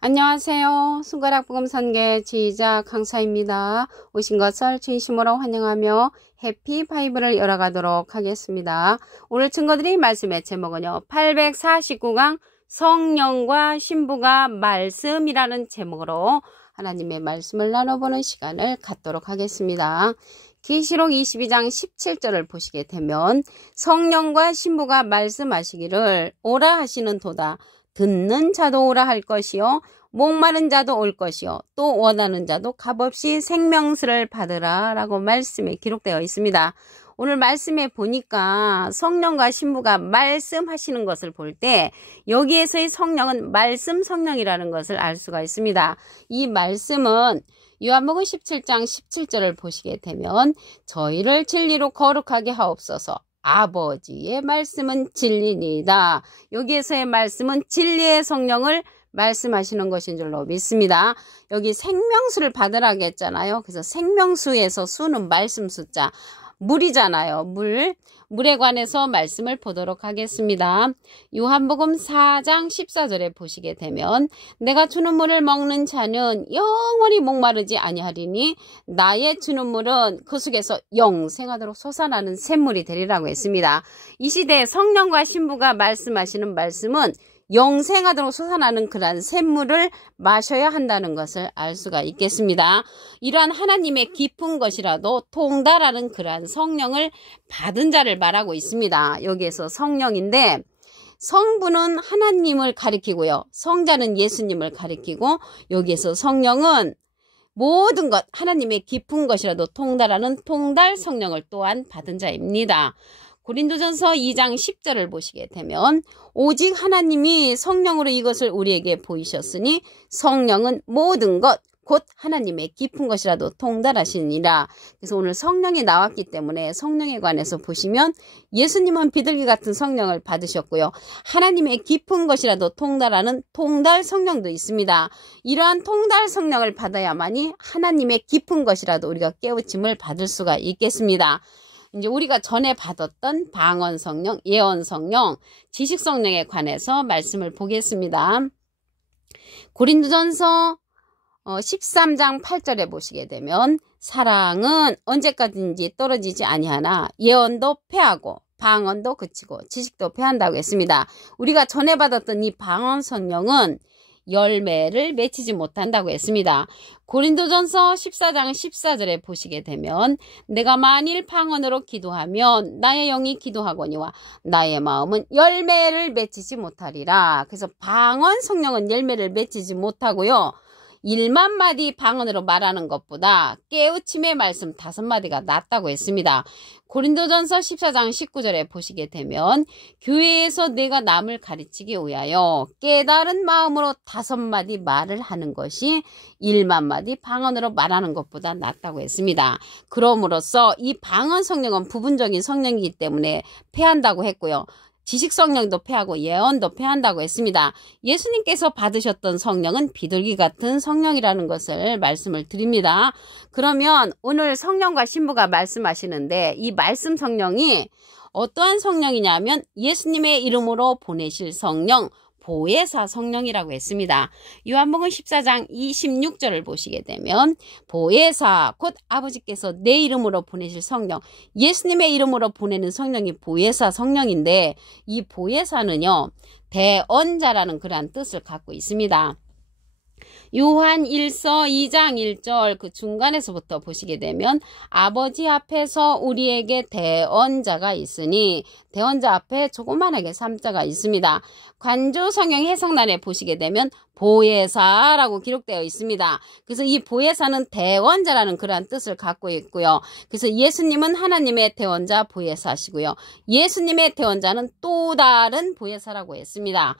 안녕하세요. 손가락 복음 선계 지휘자 강사입니다. 오신 것을 진심으로 환영하며 해피 바이블을 열어가도록 하겠습니다. 오늘 증거드릴 말씀의 제목은요. 849강 성령과 신부가 말씀이라는 제목으로 하나님의 말씀을 나눠보는 시간을 갖도록 하겠습니다. 계시록 22장 17절을 보시게 되면 성령과 신부가 말씀하시기를 오라 하시는 도다. 듣는 자도 오라 할 것이요 목마른 자도 올 것이요 또 원하는 자도 값없이 생명수를 받으라 라고 말씀에 기록되어 있습니다. 오늘 말씀에 보니까 성령과 신부가 말씀하시는 것을 볼 때 여기에서의 성령은 말씀 성령이라는 것을 알 수가 있습니다. 이 말씀은 요한복음 17장 17절을 보시게 되면 저희를 진리로 거룩하게 하옵소서 아버지의 말씀은 진리니이다. 여기에서의 말씀은 진리의 성령을 말씀하시는 것인 줄로 믿습니다. 여기 생명수를 받으라고 했잖아요. 그래서 생명수에서 수는 말씀 숫자. 물이잖아요. 물에 관해서 말씀을 보도록 하겠습니다. 요한복음 4장 14절에 보시게 되면 내가 주는 물을 먹는 자는 영원히 목마르지 아니하리니 나의 주는 물은 그 속에서 영생하도록 솟아나는 샘물이 되리라고 했습니다. 이 시대에 성령과 신부가 말씀하시는 말씀은 영생하도록 솟아나는 그러한 샘물을 마셔야 한다는 것을 알 수가 있겠습니다. 이러한 하나님의 깊은 것이라도 통달하는 그러한 성령을 받은 자를 말하고 있습니다. 여기에서 성령인데 성부는 하나님을 가리키고요. 성자는 예수님을 가리키고 여기에서 성령은 모든 것 하나님의 깊은 것이라도 통달하는 통달 성령을 또한 받은 자입니다. 고린도전서 2장 10절을 보시게 되면 오직 하나님이 성령으로 이것을 우리에게 보이셨으니 성령은 모든 것 곧 하나님의 깊은 것이라도 통달하시니라. 그래서 오늘 성령이 나왔기 때문에 성령에 관해서 보시면 예수님은 비둘기 같은 성령을 받으셨고요. 하나님의 깊은 것이라도 통달하는 통달 성령도 있습니다. 이러한 통달 성령을 받아야만이 하나님의 깊은 것이라도 우리가 깨우침을 받을 수가 있겠습니다. 이제 우리가 전에 받았던 방언 성령, 예언 성령, 지식 성령에 관해서 말씀을 보겠습니다. 고린도전서 13장 8절에 보시게 되면 사랑은 언제까지인지 떨어지지 아니하나 예언도 패하고 방언도 그치고 지식도 패한다고 했습니다. 우리가 전에 받았던 이 방언 성령은 열매를 맺히지 못한다고 했습니다. 고린도전서 14장 14절에 보시게 되면 내가 만일 방언으로 기도하면 나의 영이 기도하거니와 나의 마음은 열매를 맺히지 못하리라. 그래서 방언 성령은 열매를 맺히지 못하고요. 1만 마디 방언으로 말하는 것보다 깨우침의 말씀 5마디가 낫다고 했습니다. 고린도전서 14장 19절에 보시게 되면 교회에서 내가 남을 가르치기 위하여 깨달은 마음으로 5마디 말을 하는 것이 1만 마디 방언으로 말하는 것보다 낫다고 했습니다. 그럼으로써 이 방언 성령은 부분적인 성령이기 때문에 패한다고 했고요. 지식 성령도 패하고 예언도 패한다고 했습니다. 예수님께서 받으셨던 성령은 비둘기 같은 성령이라는 것을 말씀을 드립니다. 그러면 오늘 성령과 신부가 말씀하시는데 이 말씀 성령이 어떠한 성령이냐면 예수님의 이름으로 보내실 성령, 보혜사 성령이라고 했습니다. 요한복음 14장 26절을 보시게 되면 보혜사 곧 아버지께서 내 이름으로 보내실 성령, 예수님의 이름으로 보내는 성령이 보혜사 성령인데 이 보혜사는요 대언자라는 그러한 뜻을 갖고 있습니다. 요한 1서 2장 1절 그 중간에서부터 보시게 되면 아버지 앞에서 우리에게 대언자가 있으니 대언자 앞에 조그만하게 3자가 있습니다. 관조 성경 해석란에 보시게 되면 보혜사라고 기록되어 있습니다. 그래서 이 보혜사는 대언자라는 그러한 뜻을 갖고 있고요. 그래서 예수님은 하나님의 대언자 보혜사시고요. 예수님의 대언자는 또 다른 보혜사라고 했습니다.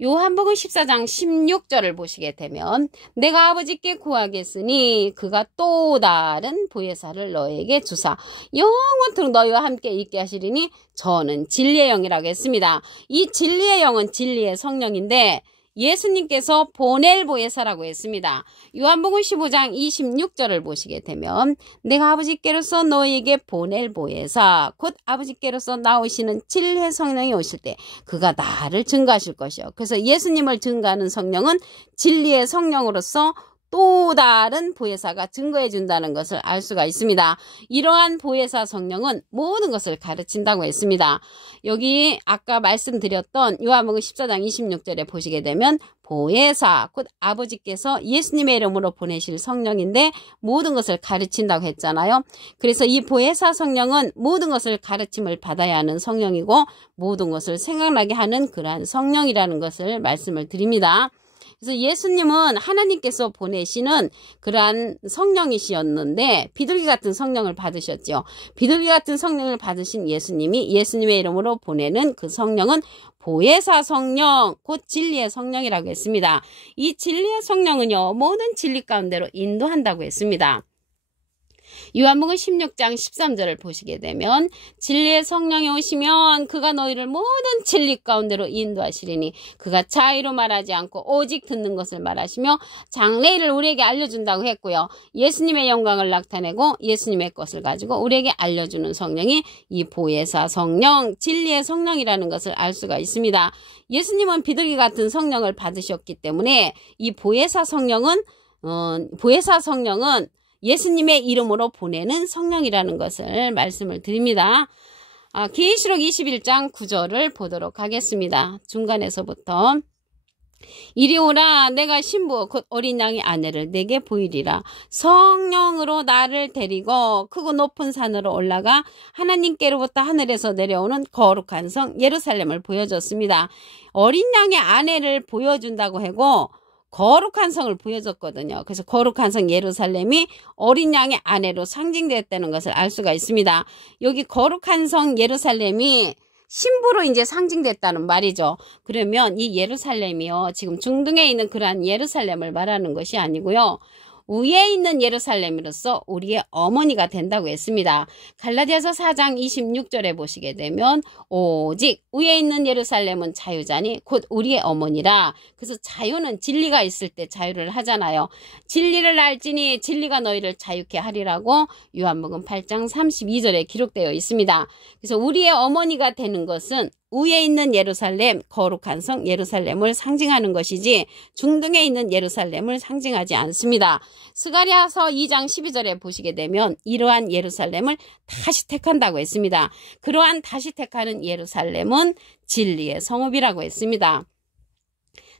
요한복음 14장 16절을 보시게 되면 내가 아버지께 구하겠으니 그가 또 다른 보혜사를 너에게 주사 영원토록 너희와 함께 있게 하시리니 저는 진리의 영이라고 했습니다. 이 진리의 영은 진리의 성령인데 예수님께서 보낼 보혜사라고 했습니다. 요한복음 15장 26절을 보시게 되면 내가 아버지께로서 너희에게 보낼 보혜사 곧 아버지께로서 나오시는 진리의 성령이 오실 때 그가 나를 증거하실 것이요. 그래서 예수님을 증거하는 성령은 진리의 성령으로서 또 다른 보혜사가 증거해 준다는 것을 알 수가 있습니다. 이러한 보혜사 성령은 모든 것을 가르친다고 했습니다. 여기 아까 말씀드렸던 요한복음 14장 26절에 보시게 되면 보혜사 곧 아버지께서 예수님의 이름으로 보내실 성령인데 모든 것을 가르친다고 했잖아요. 그래서 이 보혜사 성령은 모든 것을 가르침을 받아야 하는 성령이고 모든 것을 생각나게 하는 그러한 성령이라는 것을 말씀을 드립니다. 그래서 예수님은 하나님께서 보내시는 그러한 성령이시었는데 비둘기 같은 성령을 받으셨죠. 비둘기 같은 성령을 받으신 예수님이 예수님의 이름으로 보내는 그 성령은 보혜사 성령, 곧 진리의 성령이라고 했습니다. 이 진리의 성령은요, 모든 진리 가운데로 인도한다고 했습니다. 요한복음 16장 13절을 보시게 되면 진리의 성령이 오시면 그가 너희를 모든 진리 가운데로 인도하시리니 그가 자의로 말하지 않고 오직 듣는 것을 말하시며 장래일을 우리에게 알려준다고 했고요. 예수님의 영광을 나타내고 예수님의 것을 가지고 우리에게 알려주는 성령이 이 보혜사 성령, 진리의 성령이라는 것을 알 수가 있습니다. 예수님은 비둘기 같은 성령을 받으셨기 때문에 이 보혜사 성령은 예수님의 이름으로 보내는 성령이라는 것을 말씀을 드립니다. 계시록 21장 9절을 보도록 하겠습니다. 중간에서부터 이리 오라 내가 신부 곧 어린 양의 아내를 내게 보이리라. 성령으로 나를 데리고 크고 높은 산으로 올라가 하나님께로부터 하늘에서 내려오는 거룩한 성 예루살렘을 보여줬습니다. 어린 양의 아내를 보여준다고 하고 거룩한 성을 보여줬거든요. 그래서 거룩한 성 예루살렘이 어린 양의 아내로 상징되었다는 것을 알 수가 있습니다. 여기 거룩한 성 예루살렘이 신부로 이제 상징됐다는 말이죠. 그러면 이 예루살렘이요, 지금 중동에 있는 그러한 예루살렘을 말하는 것이 아니고요. 위에 있는 예루살렘으로서 우리의 어머니가 된다고 했습니다. 갈라디아서 4장 26절에 보시게 되면 오직 위에 있는 예루살렘은 자유자니 곧 우리의 어머니라. 그래서 자유는 진리가 있을 때 자유를 하잖아요. 진리를 알지니 진리가 너희를 자유케 하리라고 요한복음 8장 32절에 기록되어 있습니다. 그래서 우리의 어머니가 되는 것은 위에 있는 예루살렘, 거룩한 성 예루살렘을 상징하는 것이지 중동에 있는 예루살렘을 상징하지 않습니다. 스가랴서 2장 12절에 보시게 되면 이러한 예루살렘을 다시 택한다고 했습니다. 그러한 다시 택하는 예루살렘은 진리의 성읍이라고 했습니다.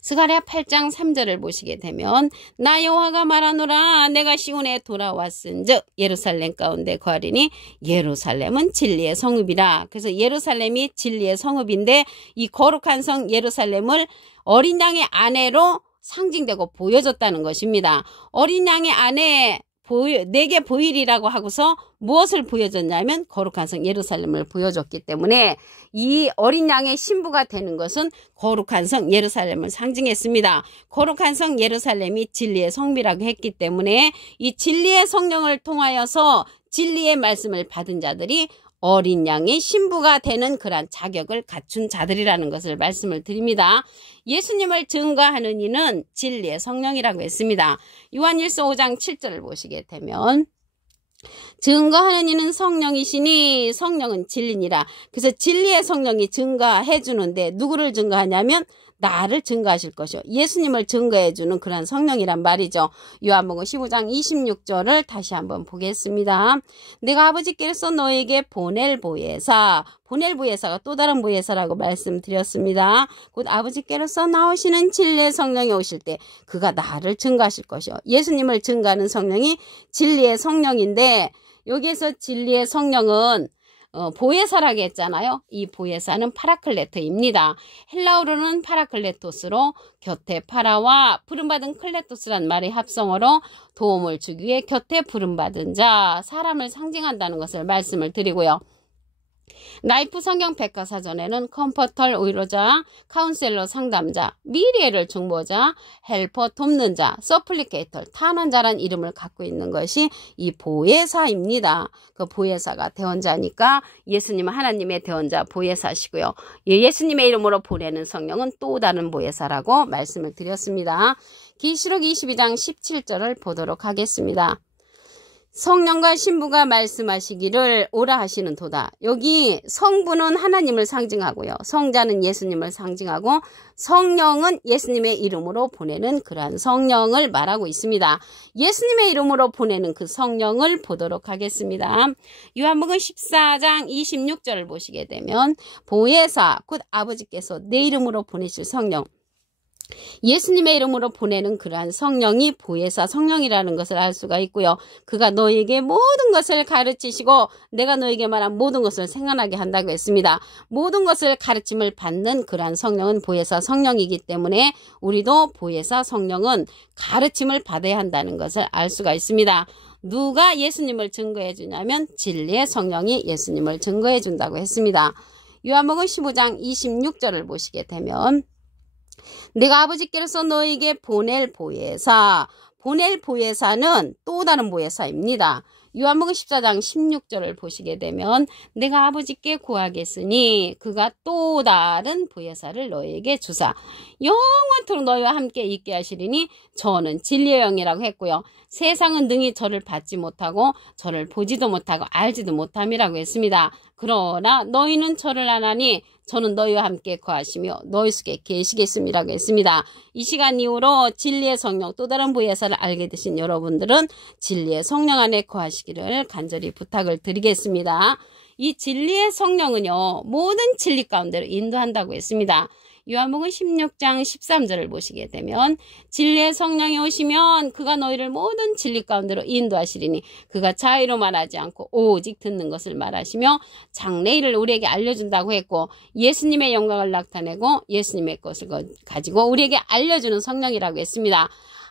스가랴 8장 3절을 보시게 되면 나 여호와가 말하노라 내가 시온에 돌아왔은즉 예루살렘 가운데 거하리니 예루살렘은 진리의 성읍이라. 그래서 예루살렘이 진리의 성읍인데 이 거룩한 성 예루살렘을 어린 양의 아내로 상징되고 보여줬다는 것입니다. 어린 양의 아내 내게 보이리라고 하고서 무엇을 보여줬냐면 거룩한 성 예루살렘을 보여줬기 때문에 이 어린 양의 신부가 되는 것은 거룩한 성 예루살렘을 상징했습니다. 거룩한 성 예루살렘이 진리의 성비라고 했기 때문에 이 진리의 성령을 통하여서 진리의 말씀을 받은 자들이 어린 양의 신부가 되는 그러한 자격을 갖춘 자들이라는 것을 말씀을 드립니다. 예수님을 증거하는 이는 진리의 성령이라고 했습니다. 요한일서 5장 7절을 보시게 되면 증거하는 이는 성령이시니 성령은 진리니라. 그래서 진리의 성령이 증거해 주는데 누구를 증거하냐면 나를 증거하실 것이요. 예수님을 증거해 주는 그런 성령이란 말이죠. 요한복음 15장 26절을 다시 한번 보겠습니다. 내가 아버지께서 너에게 보낼 보혜사가 또 다른 보혜사라고 말씀드렸습니다. 곧 아버지께로서 나오시는 진리의 성령이 오실 때 그가 나를 증거하실 것이요. 예수님을 증거하는 성령이 진리의 성령인데 여기에서 진리의 성령은 보혜사라고 했잖아요. 이 보혜사는 파라클레토입니다. 헬라어로는 파라클레토스로 곁에 파라와 부름받은 클레토스란 말의 합성어로 도움을 주기 위해 곁에 부름받은 자, 사람을 상징한다는 것을 말씀을 드리고요. 라이프 성경 백과사전에는 컴포터 의료자, 카운셀러 상담자, 미래를 중보자, 헬퍼 돕는 자, 서플리케이터 탄원자란 이름을 갖고 있는 것이 이 보혜사입니다. 그 보혜사가 대언자니까 예수님은 하나님의 대언자 보혜사시고요. 예수님의 이름으로 보내는 성령은 또 다른 보혜사라고 말씀을 드렸습니다. 계시록 22장 17절을 보도록 하겠습니다. 성령과 신부가 말씀하시기를 오라 하시는 도다. 여기 성부는 하나님을 상징하고요. 성자는 예수님을 상징하고 성령은 예수님의 이름으로 보내는 그러한 성령을 말하고 있습니다. 예수님의 이름으로 보내는 그 성령을 보도록 하겠습니다. 요한복음 14장 26절을 보시게 되면 보혜사 곧 아버지께서 내 이름으로 보내실 성령, 예수님의 이름으로 보내는 그러한 성령이 보혜사 성령이라는 것을 알 수가 있고요. 그가 너에게 모든 것을 가르치시고 내가 너에게 말한 모든 것을 생각나게 한다고 했습니다. 모든 것을 가르침을 받는 그러한 성령은 보혜사 성령이기 때문에 우리도 보혜사 성령은 가르침을 받아야 한다는 것을 알 수가 있습니다. 누가 예수님을 증거해 주냐면 진리의 성령이 예수님을 증거해 준다고 했습니다. 요한복음 15장 26절을 보시게 되면 내가 아버지께서 너에게 보낼 보혜사는 또 다른 보혜사입니다. 요한복음 14장 16절을 보시게 되면 내가 아버지께 구하겠으니 그가 또 다른 보혜사를 너에게 주사 영원토록 너희와 함께 있게 하시리니 저는 진리의 영이라고 했고요. 세상은 능히 저를 받지 못하고 저를 보지도 못하고 알지도 못함이라고 했습니다. 그러나 너희는 저를 아나니 저는 너희와 함께 거하시며 너희 속에 계시겠음이라고 했습니다. 이 시간 이후로 진리의 성령 또 다른 보혜사를 알게 되신 여러분들은 진리의 성령 안에 거하시기를 간절히 부탁을 드리겠습니다. 이 진리의 성령은요 모든 진리 가운데로 인도한다고 했습니다. 요한복음 16장 13절을 보시게 되면 진리의 성령이 오시면 그가 너희를 모든 진리 가운데로 인도하시리니 그가 자의로 말하지 않고 오직 듣는 것을 말하시며 장래일을 우리에게 알려준다고 했고 예수님의 영광을 나타내고 예수님의 것을 가지고 우리에게 알려주는 성령이라고 했습니다.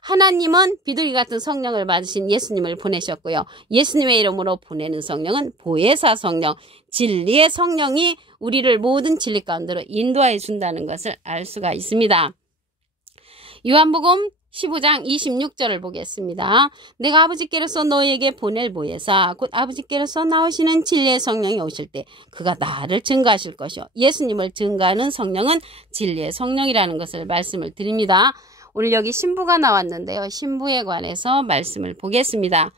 하나님은 비둘기 같은 성령을 받으신 예수님을 보내셨고요. 예수님의 이름으로 보내는 성령은 보혜사 성령, 진리의 성령이 우리를 모든 진리 가운데로 인도해 준다는 것을 알 수가 있습니다. 요한복음 15장 26절을 보겠습니다. 내가 아버지께로서 너희에게 보낼 보혜사 곧 아버지께로서 나오시는 진리의 성령이 오실 때 그가 나를 증거하실 것이요. 예수님을 증거하는 성령은 진리의 성령이라는 것을 말씀을 드립니다. 오늘 여기 신부가 나왔는데요. 신부에 관해서 말씀을 보겠습니다.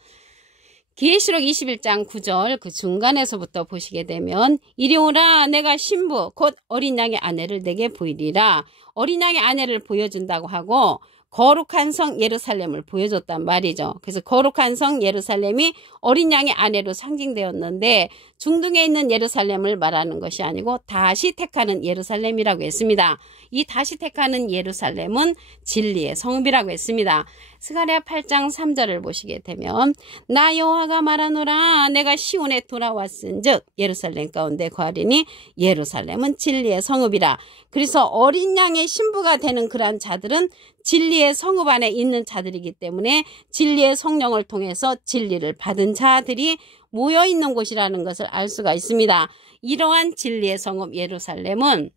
계시록 21장 9절 그 중간에서부터 보시게 되면 이리 오라 내가 신부 곧 어린 양의 아내를 내게 보이리라. 어린 양의 아내를 보여준다고 하고 거룩한 성 예루살렘을 보여줬단 말이죠. 그래서 거룩한 성 예루살렘이 어린 양의 아내로 상징되었는데 중동에 있는 예루살렘을 말하는 것이 아니고 다시 택하는 예루살렘이라고 했습니다. 이 다시 택하는 예루살렘은 진리의 성읍이라고 했습니다. 스가랴 8장 3절을 보시게 되면 나 여호와가 말하노라 내가 시온에 돌아왔은즉 예루살렘 가운데 거하리니 예루살렘은 진리의 성읍이라. 그래서 어린 양의 신부가 되는 그러한 자들은 진리의 성읍 안에 있는 자들이기 때문에 진리의 성령을 통해서 진리를 받은 자들이 모여있는 곳이라는 것을 알 수가 있습니다. 이러한 진리의 성읍 예루살렘은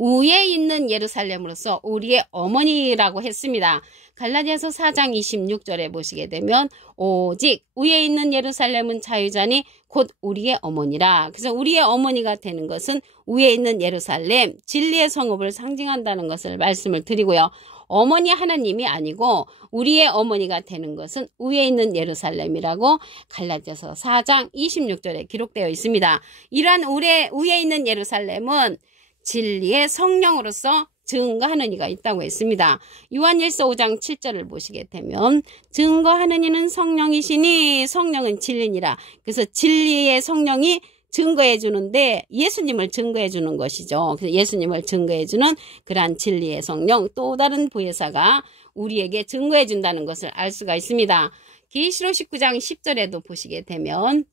위에 있는 예루살렘으로서 우리의 어머니라고 했습니다. 갈라디아서 4장 26절에 보시게 되면 오직 위에 있는 예루살렘은 자유자니 곧 우리의 어머니라. 그래서 우리의 어머니가 되는 것은 위에 있는 예루살렘 진리의 성읍을 상징한다는 것을 말씀을 드리고요. 어머니 하나님이 아니고 우리의 어머니가 되는 것은 위에 있는 예루살렘이라고 갈라디아서 4장 26절에 기록되어 있습니다. 이러한 위에 있는 예루살렘은 진리의 성령으로서 증거하는 이가 있다고 했습니다. 요한일서 5장 7절을 보시게 되면 증거하는 이는 성령이시니 성령은 진리니라. 그래서 진리의 성령이 증거해 주는데 예수님을 증거해 주는 것이죠. 그래서 예수님을 증거해 주는 그러한 진리의 성령 또 다른 보혜사가 우리에게 증거해 준다는 것을 알 수가 있습니다. 계시록 19장 10절에도 보시게 되면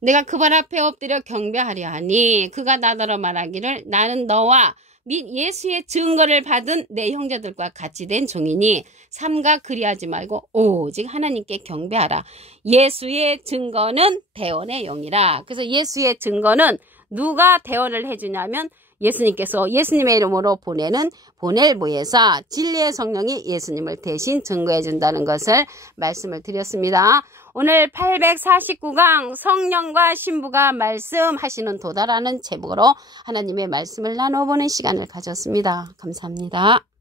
내가 그 발 앞에 엎드려 경배하려 하니 그가 나더러 말하기를 나는 너와 및 예수의 증거를 받은 내 형제들과 같이 된 종이니 삼가 그리하지 말고 오직 하나님께 경배하라. 예수의 증거는 대언의 영이라. 그래서 예수의 증거는 누가 대언을 해주냐면 예수님께서 예수님의 이름으로 보낼 모에서 진리의 성령이 예수님을 대신 증거해 준다는 것을 말씀을 드렸습니다. 오늘 849강 성령과 신부가 말씀하시는 도다라는 제목으로 하나님의 말씀을 나눠보는 시간을 가졌습니다. 감사합니다.